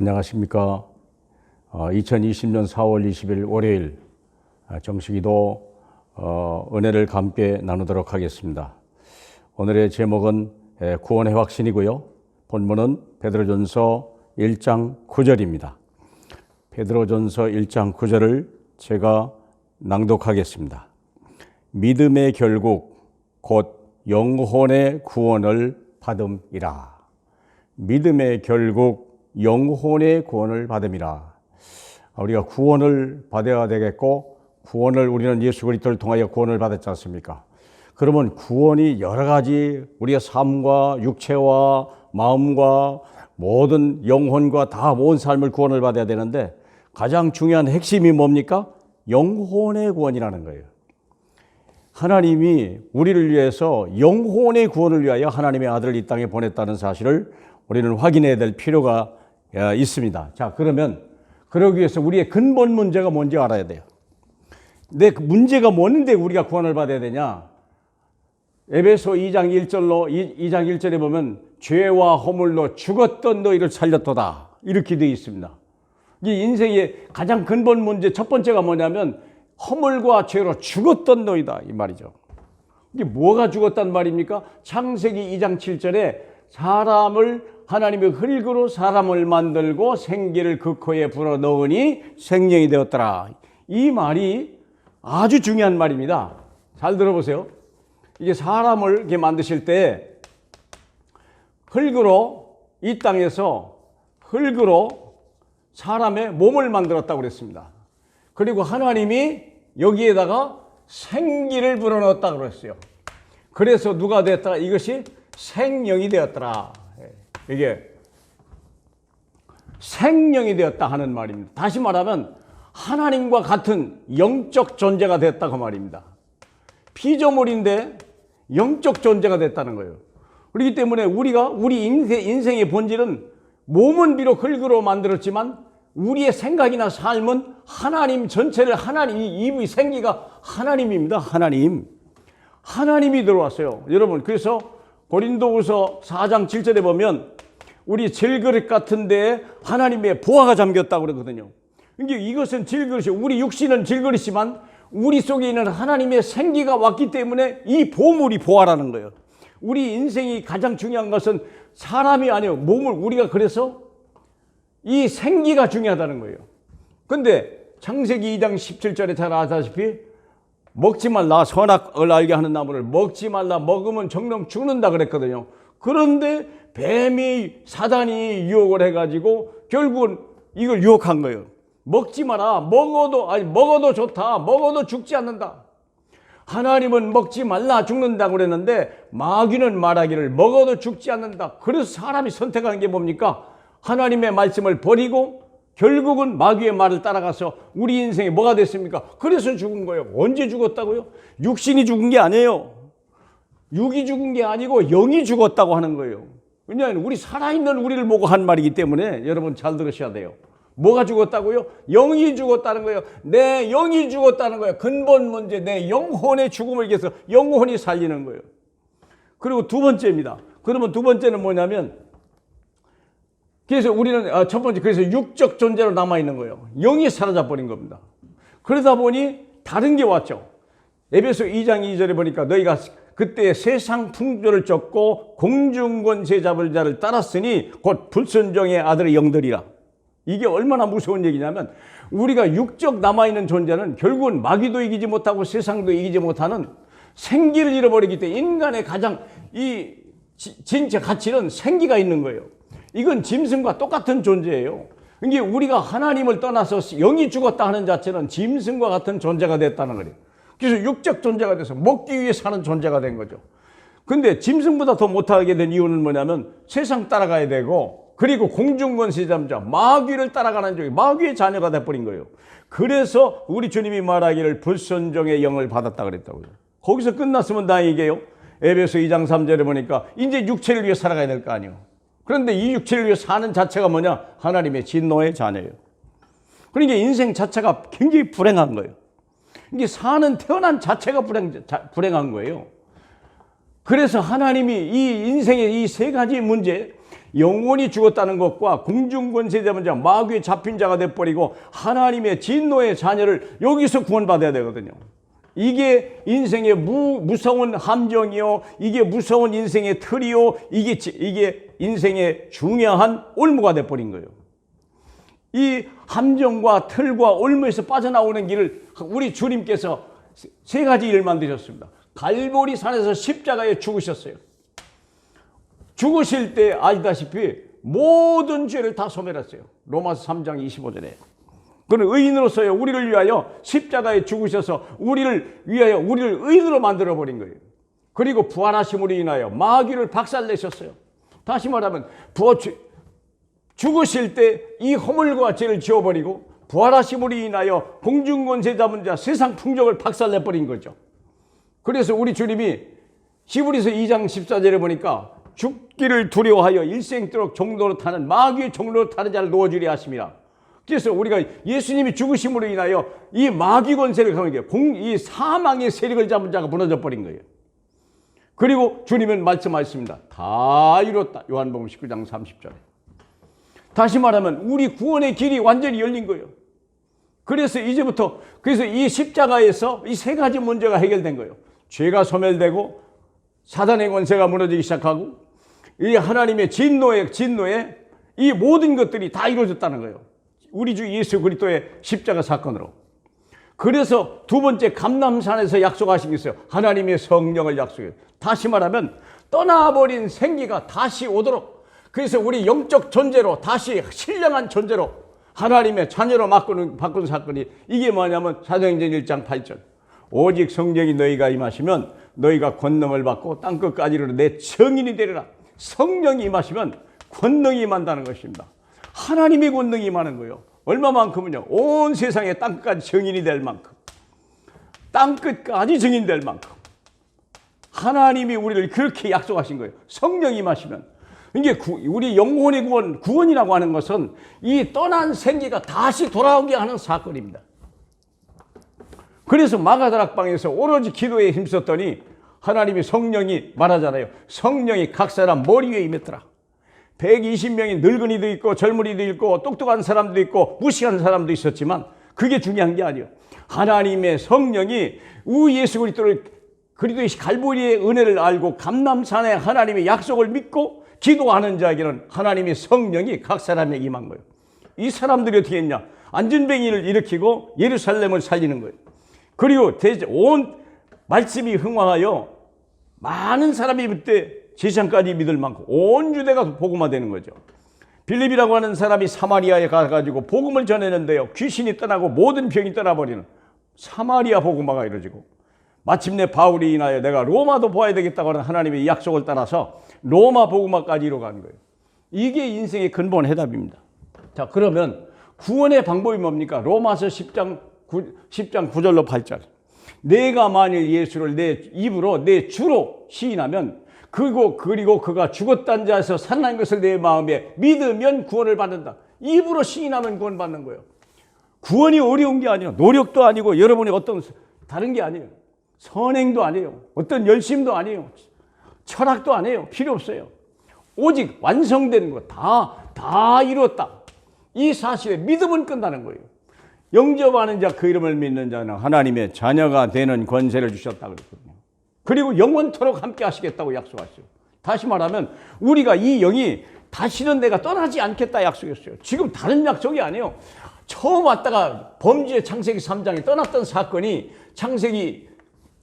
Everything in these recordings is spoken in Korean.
안녕하십니까. 2020년 4월 20일 월요일 정식기도 은혜를 함께 나누도록 하겠습니다. 오늘의 제목은 구원의 확신이고요. 본문은 베드로전서 1장 9절입니다. 베드로전서 1장 9절을 제가 낭독하겠습니다. 믿음의 결국 곧 영혼의 구원을 받음이라. 믿음의 결국 영혼의 구원을 받음이라. 우리가 구원을 받아야 되겠고, 구원을 우리는 예수 그리스도를 통하여 구원을 받았지 않습니까? 그러면 구원이 여러 가지 우리의 삶과 육체와 마음과 모든 영혼과 다 모든 삶을 구원을 받아야 되는데, 가장 중요한 핵심이 뭡니까? 영혼의 구원이라는 거예요. 하나님이 우리를 위해서 영혼의 구원을 위하여 하나님의 아들을 이 땅에 보냈다는 사실을 우리는 확인해야 될 필요가 있습니다. 자, 그러면 그러기 위해서 우리의 근본 문제가 뭔지 알아야 돼요. 근데 그 문제가 뭔데 우리가 구원을 받아야 되냐? 에베소 2장 1절에 보면 죄와 허물로 죽었던 너희를 살렸도다, 이렇게 되어 있습니다. 이 인생의 가장 근본 문제 첫 번째가 뭐냐면 허물과 죄로 죽었던 너희다, 이 말이죠. 이게 뭐가 죽었단 말입니까? 창세기 2장 7절에 사람을 하나님의 흙으로 사람을 만들고 생기를 그 코에 불어넣으니 생명이 되었더라. 이 말이 아주 중요한 말입니다. 잘 들어보세요. 이게 사람을 이렇게 만드실 때 흙으로, 이 땅에서 흙으로 사람의 몸을 만들었다고 그랬습니다. 그리고 하나님이 여기에다가 생기를 불어넣었다고 그랬어요. 그래서 누가 됐더라? 이것이 생명이 되었더라. 이게 생명이 되었다 하는 말입니다. 다시 말하면 하나님과 같은 영적 존재가 됐다고 말입니다. 피조물인데 영적 존재가 됐다는 거예요. 그렇기 때문에 우리 인생의 본질은 몸은 비록 흙으로 만들었지만 우리의 생각이나 삶은 하나님 전체를, 이 생기가 하나님입니다. 하나님이 들어왔어요. 여러분, 그래서 고린도후서 4장 7절에 보면 우리 질그릇 같은 데에 하나님의 보화가 잠겼다고 그러거든요. 그러니까 이것은 질그릇이, 우리 육신은 질그릇이지만 우리 속에 있는 하나님의 생기가 왔기 때문에 이 보물이 보화라는 거예요. 우리 인생이 가장 중요한 것은 사람이 아니에요. 몸을, 우리가 그래서 이 생기가 중요하다는 거예요. 근데 창세기 2장 17절에 잘 아시다시피 먹지 말라, 선악을 알게 하는 나무를 먹지 말라, 먹으면 정령 죽는다 그랬거든요. 그런데 뱀이, 사단이 유혹을 해가지고 결국은 이걸 유혹한 거예요. 먹지 마라. 먹어도 좋다. 먹어도 죽지 않는다. 하나님은 먹지 말라, 죽는다고 그랬는데 마귀는 말하기를 먹어도 죽지 않는다. 그래서 사람이 선택하는 게 뭡니까? 하나님의 말씀을 버리고 결국은 마귀의 말을 따라가서 우리 인생이 뭐가 됐습니까? 그래서 죽은 거예요. 언제 죽었다고요? 육신이 죽은 게 아니에요. 육이 죽은 게 아니고 영이 죽었다고 하는 거예요. 왜냐하면 우리 살아있는 우리를 보고 한 말이기 때문에 여러분 잘 들으셔야 돼요. 뭐가 죽었다고요? 영이 죽었다는 거예요. 내 영이 죽었다는 거예요. 근본 문제, 내 영혼의 죽음을 위해서 영혼이 살리는 거예요. 그리고 두 번째입니다. 그러면 두 번째는 뭐냐면, 그래서 우리는 첫 번째, 그래서 육적 존재로 남아있는 거예요. 영이 사라져버린 겁니다. 그러다 보니 다른 게 왔죠. 에베소 2장 2절에 보니까 너희가 그때 세상 풍조를 쫓고 공중권세 잡을 자를 따랐으니 곧 불순종의 아들의 영들이라. 이게 얼마나 무서운 얘기냐면 우리가 육적 남아있는 존재는 결국은 마귀도 이기지 못하고 세상도 이기지 못하는 생기를 잃어버리기 때문에 인간의 가장 이 진짜 가치는 생기가 있는 거예요. 이건 짐승과 똑같은 존재예요. 이게 우리가 하나님을 떠나서 영이 죽었다 하는 자체는 짐승과 같은 존재가 됐다는 거예요. 그래서 육적 존재가 돼서 먹기 위해 사는 존재가 된 거죠. 근데 짐승보다 더 못하게 된 이유는 뭐냐면 세상 따라가야 되고, 그리고 공중권세 잡은 자, 마귀를 따라가는 쪽이 마귀의 자녀가 돼버린 거예요. 그래서 우리 주님이 말하기를 불순종의 영을 받았다 그랬다고요. 거기서 끝났으면 다행이게요. 에베소 2장 3절에 보니까 이제 육체를 위해 살아가야 될 거 아니에요. 그런데 이 육체를 위해 사는 자체가 뭐냐? 하나님의 진노의 자녀예요. 그러니까 인생 자체가 굉장히 불행한 거예요. 이게 태어난 자체가 불행한 거예요. 그래서 하나님이 이 인생의 이 세 가지 문제, 영원히 죽었다는 것과 공중권세자문자 마귀에 잡힌 자가 돼버리고 하나님의 진노의 자녀를 여기서 구원받아야 되거든요. 이게 인생의 무서운 함정이요, 이게 무서운 인생의 틀이요, 이게 인생의 중요한 올무가 돼버린 거예요. 이 함정과 틀과 올무에서 빠져나오는 길을 우리 주님께서 세 가지 일을 만드셨습니다. 갈보리 산에서 십자가에 죽으셨어요. 죽으실 때 아시다시피 모든 죄를 다 소멸했어요. 로마서 3장 25절에. 그는 의인으로서요, 우리를 위하여 십자가에 죽으셔서 우리를 의인으로 만들어버린 거예요. 그리고 부활하심으로 인하여 마귀를 박살내셨어요. 다시 말하면 죽으실 때 이 허물과 죄를 지워버리고 부활하심으로 인하여 공중권세 잡은 자 세상 풍족을 박살내버린 거죠. 그래서 우리 주님이 히브리서 2장 14절에 보니까 죽기를 두려워하여 일생도록 종로로 타는 마귀의 종로로 타는 자를 놓아주려 하심이라. 그래서 우리가 예수님이 죽으심으로 인하여 이 마귀 권세를 강하게 이 사망의 세력을 잡은 자가 무너져 버린 거예요. 그리고 주님은 말씀하셨습니다. 다 이뤘다. 요한복음 19장 30절에. 다시 말하면 우리 구원의 길이 완전히 열린 거예요. 그래서 이제부터 이 십자가에서 이 세 가지 문제가 해결된 거예요. 죄가 소멸되고 사단의 권세가 무너지기 시작하고 이 하나님의 진노에 이 모든 것들이 다 이루어졌다는 거예요. 우리 주 예수 그리스도의 십자가 사건으로. 그래서 두 번째 감람산에서 약속하신 게 있어요. 하나님의 성령을 약속해요. 다시 말하면 떠나버린 생기가 다시 오도록, 그래서 우리 영적 존재로 다시 신령한 존재로 하나님의 자녀로 바꾼 사건이 이게 뭐냐면 사도행전 1장 8절. 오직 성령이 너희가 임하시면 너희가 권능을 받고 땅끝까지 이르러 내 증인이 되리라. 성령이 임하시면 권능이 임한다는 것입니다. 하나님의 권능이 임하는 거예요. 얼마만큼은요? 온 세상에 땅끝까지 증인이 될 만큼, 땅끝까지 증인될 만큼 하나님이 우리를 그렇게 약속하신 거예요. 성령이 임하시면. 이게 우리 영혼의 구원이라고 하는 것은 이 떠난 생기가 다시 돌아오게 하는 사건입니다. 그래서 마가다락방에서 오로지 기도에 힘썼더니 하나님이 성령이 말하잖아요. 성령이 각 사람 머리 위에 임했더라. 120명이 늙은이도 있고 젊은이도 있고 똑똑한 사람도 있고 무식한 사람도 있었지만 그게 중요한 게 아니에요. 하나님의 성령이 예수 그리스도의 갈보리의 은혜를 알고 감람산에 하나님의 약속을 믿고 기도하는 자에게는 하나님의 성령이 각 사람에게 임한 거예요. 이 사람들이 어떻게 했냐? 안전뱅이를 일으키고 예루살렘을 살리는 거예요. 그리고 온 말씀이 흥황하여 많은 사람이 그때 제사장까지 믿을 만큼 온 유대가 복음화되는 거죠. 빌립이라고 하는 사람이 사마리아에 가가지고 복음을 전했는데요, 귀신이 떠나고 모든 병이 떠나버리는 사마리아 복음화가 이루어지고, 마침내 바울이 인하여 내가 로마도 보아야 되겠다고 하는 하나님의 약속을 따라서 로마 복음화까지 이루어가는 거예요. 이게 인생의 근본 해답입니다. 자, 그러면 구원의 방법이 뭡니까? 로마서 10장 9절로 8절. 내가 만일 예수를 내 입으로 내 주로 시인하면 그리고 그가 죽었다는 자에서 살아난 것을 내 마음에 믿으면 구원을 받는다. 입으로 시인하면 구원 받는 거예요. 구원이 어려운 게 아니에요. 노력도 아니고 여러분이 어떤 다른 게 아니에요. 선행도 아니에요. 어떤 열심도 아니에요. 철학도 아니에요. 필요 없어요. 오직 완성된 거 다 이루었다. 이 사실에 믿으면 끝나는 거예요. 영접하는 자, 그 이름을 믿는 자는 하나님의 자녀가 되는 권세를 주셨다 그랬거든요. 그리고 영원토록 함께 하시겠다고 약속하셨어요. 다시 말하면 우리가 이 영이 다시는 내가 떠나지 않겠다 약속했어요. 지금 다른 약속이 아니에요. 처음 왔다가 범죄의 창세기 3장에 떠났던 사건이 창세기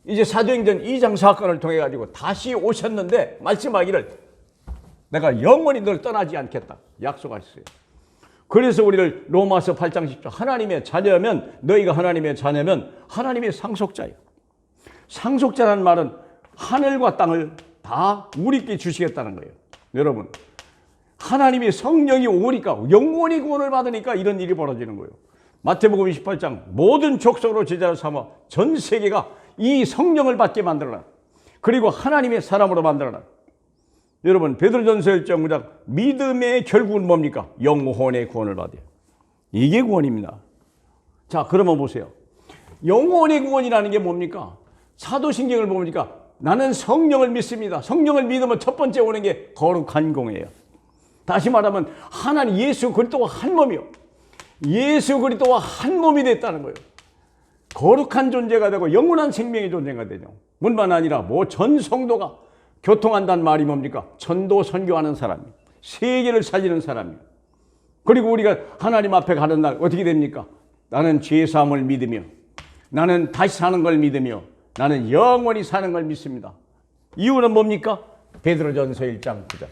이제 사도행전 2장 사건을 통해 가지고 다시 오셨는데 말씀하기를 내가 영원히 널 떠나지 않겠다 약속하셨어요. 그래서 우리를 로마서 8장 10절 하나님의 자녀면, 너희가 하나님의 자녀면 하나님의 상속자예요. 상속자라는 말은 하늘과 땅을 다 우리께 주시겠다는 거예요. 여러분, 하나님의 성령이 오니까 영원히 구원을 받으니까 이런 일이 벌어지는 거예요. 마태복음 28장 모든 족속으로 제자를 삼아 전 세계가 이 성령을 받게 만들어라. 그리고 하나님의 사람으로 만들어라. 여러분, 베드로전서 1장 믿음의 결국은 뭡니까? 영혼의 구원을 받아요. 이게 구원입니다. 자, 그러면 보세요. 영혼의 구원이라는 게 뭡니까? 사도신경을 보니까 나는 성령을 믿습니다. 성령을 믿으면 첫 번째 오는 게 거룩한 공예예요. 다시 말하면 하나님 예수 그리스도와 한 몸이요. 예수 그리스도와 한 몸이 됐다는 거예요. 거룩한 존재가 되고 영원한 생명의 존재가 되죠. 뿐만 아니라 뭐 전 성도가 교통한다는 말이 뭡니까? 전도 선교하는 사람이, 세계를 살리는 사람이. 그리고 우리가 하나님 앞에 가는 날 어떻게 됩니까? 나는 죄 사함을 믿으며, 나는 다시 사는 걸 믿으며, 나는 영원히 사는 걸 믿습니다. 이유는 뭡니까? 베드로전서 1장 9절.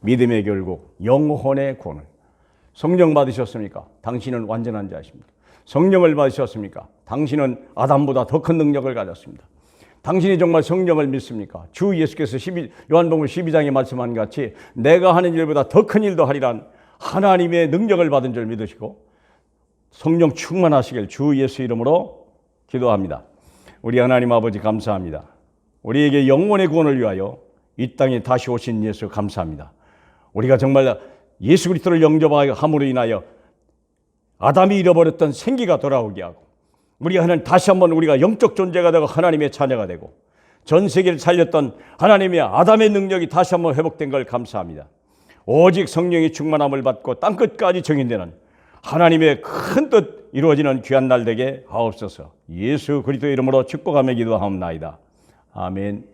믿음의 결국 영혼의 구원을. 성령 받으셨습니까? 당신은 완전한 자십니다. 성령을 받으셨습니까? 당신은 아담보다 더 큰 능력을 가졌습니다. 당신이 정말 성령을 믿습니까? 주 예수께서 요한복음 12장에 말씀한 같이 내가 하는 일보다 더 큰 일도 하리란 하나님의 능력을 받은 줄 믿으시고 성령 충만하시길 주 예수 이름으로 기도합니다. 우리 하나님 아버지 감사합니다. 우리에게 영혼의 구원을 위하여 이 땅에 다시 오신 예수 감사합니다. 우리가 정말 예수 그리스도를 영접함으로 인하여 아담이 잃어버렸던 생기가 돌아오게 하고 우리가 하는 다시 한번 우리가 영적 존재가 되고 하나님의 자녀가 되고 전 세계를 살렸던 하나님의 아담의 능력이 다시 한번 회복된 걸 감사합니다. 오직 성령의 충만함을 받고 땅끝까지 정인되는 하나님의 큰 뜻 이루어지는 귀한 날 되게 하옵소서. 예수 그리스도 이름으로 축복하며 기도하옵나이다. 아멘.